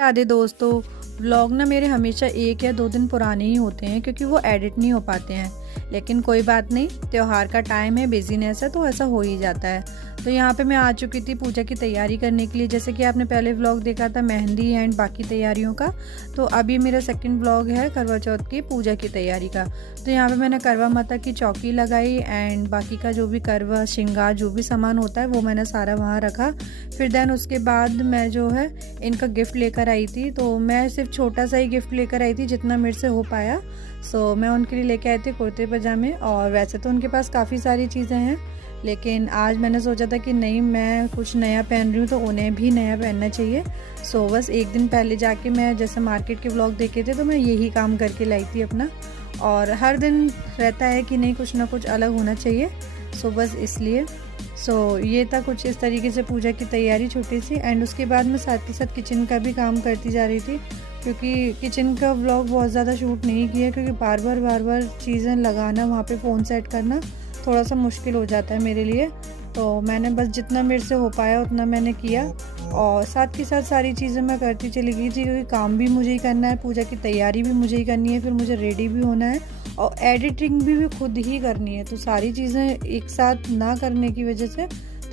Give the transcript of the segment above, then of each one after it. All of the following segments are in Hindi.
आधे दोस्तों, व्लॉग ना मेरे हमेशा 1 या 2 दिन पुराने ही होते हैं क्योंकि वो एडिट नहीं हो पाते हैं। लेकिन कोई बात नहीं, त्योहार का टाइम है, बिजीनेस है, तो ऐसा हो ही जाता है। तो यहाँ पे मैं आ चुकी थी पूजा की तैयारी करने के लिए। जैसे कि आपने पहले व्लॉग देखा था मेहंदी एंड बाकी तैयारियों का, तो अभी मेरा सेकंड व्लॉग है करवा चौथ की पूजा की तैयारी का। तो यहाँ पे मैंने करवा माता की चौकी लगाई एंड बाकी का जो भी करवा श्रृंगार जो भी सामान होता है वो मैंने सारा वहाँ रखा। फिर देन उसके बाद मैं जो है इनका गिफ्ट लेकर आई थी। तो मैं सिर्फ छोटा सा ही गिफ्ट लेकर आई थी जितना मेरे से हो पाया। सो मैं उनके लिए लेके आई थी कुर्ते पजामे। और वैसे तो उनके पास काफ़ी सारी चीज़ें हैं, लेकिन आज मैंने सोचा था कि नहीं, मैं कुछ नया पहन रही हूँ तो उन्हें भी नया पहनना चाहिए। सो बस एक दिन पहले जाके मैं जैसे मार्केट के व्लॉग देखे थे तो मैं यही काम करके लाई थी अपना। और हर दिन रहता है कि नहीं, कुछ ना कुछ अलग होना चाहिए। सो बस इसलिए ये था कुछ इस तरीके से पूजा की तैयारी छोटी सी। एंड उसके बाद मैं साथ के साथ किचन का भी काम करती जा रही थी, क्योंकि किचन का व्लॉग बहुत ज़्यादा शूट नहीं किया क्योंकि बार बार चीज़ें लगाना, वहाँ पे फ़ोन सेट करना थोड़ा सा मुश्किल हो जाता है मेरे लिए। तो मैंने बस जितना मेरे से हो पाया उतना मैंने किया। और साथ के साथ सारी चीज़ें मैं करती चली गई थी क्योंकि काम भी मुझे ही करना है, पूजा की तैयारी भी मुझे ही करनी है, फिर मुझे रेडी भी होना है और एडिटिंग भी खुद ही करनी है। तो सारी चीज़ें एक साथ ना करने की वजह से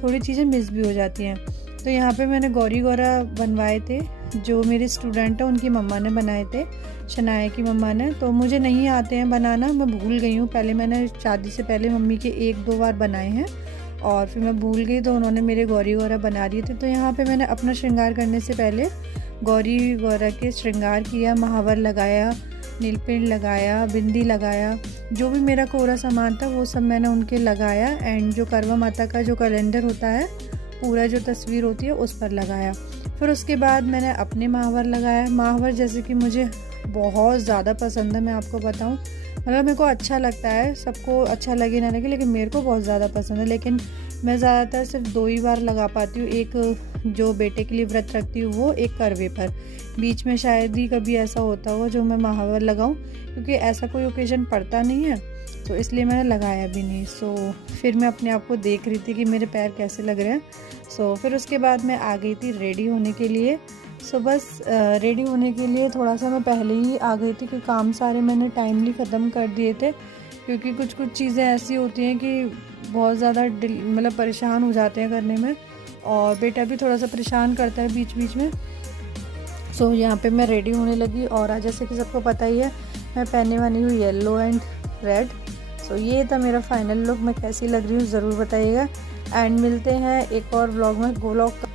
थोड़ी चीज़ें मिस भी हो जाती हैं। तो यहाँ पे मैंने गौरी गौरा बनवाए थे, जो मेरे स्टूडेंट हैं उनकी मम्मा ने बनाए थे, शनाया की मम्मा ने। तो मुझे नहीं आते हैं बनाना, मैं भूल गई हूँ। पहले मैंने शादी से पहले मम्मी के 1-2 बार बनाए हैं और फिर मैं भूल गई, तो उन्होंने मेरे गौरी गौरा बना दिए थे। तो यहाँ पे मैंने अपना श्रृंगार करने से पहले गौरी गौरा के श्रृंगार किया, महावर लगाया, नीलपिंड लगाया, बिंदी लगाया, जो भी मेरा कोरा सामान था वो सब मैंने उनके लगाया। एंड जो करवा माता का जो कैलेंडर होता है, पूरा जो तस्वीर होती है उस पर लगाया। फिर उसके बाद मैंने अपने महावर लगाया। महावर जैसे कि मुझे बहुत ज़्यादा पसंद है, मैं आपको बताऊं, मतलब मेरे को अच्छा लगता है, सबको अच्छा लगे ना लगे, लेकिन मेरे को बहुत ज़्यादा पसंद है। लेकिन मैं ज़्यादातर सिर्फ 2 ही बार लगा पाती हूँ। एक जो बेटे के लिए व्रत रखती हूँ वो, एक करवे पर। बीच में शायद ही कभी ऐसा होता होगा जो मैं महावर लगाऊँ, क्योंकि ऐसा कोई ओकेजन पड़ता नहीं है, तो इसलिए मैंने लगाया भी नहीं। फिर मैं अपने आप को देख रही थी कि मेरे पैर कैसे लग रहे हैं। फिर उसके बाद मैं आ गई थी रेडी होने के लिए। बस रेडी होने के लिए थोड़ा सा मैं पहले ही आ गई थी क्योंकि काम सारे मैंने टाइमली ख़त्म कर दिए थे, क्योंकि कुछ चीज़ें ऐसी होती हैं कि बहुत ज़्यादा मतलब परेशान हो जाते हैं करने में, और बेटा भी थोड़ा सा परेशान करता है बीच बीच में। यहाँ पे मैं रेडी होने लगी। और आज जैसे कि सबको पता ही है, मैं पहनने वाली हूँ येलो एंड रेड। ये था मेरा फाइनल लुक। मैं कैसी लग रही हूँ ज़रूर बताइएगा। एंड मिलते हैं एक और व्लॉग में। व्लॉग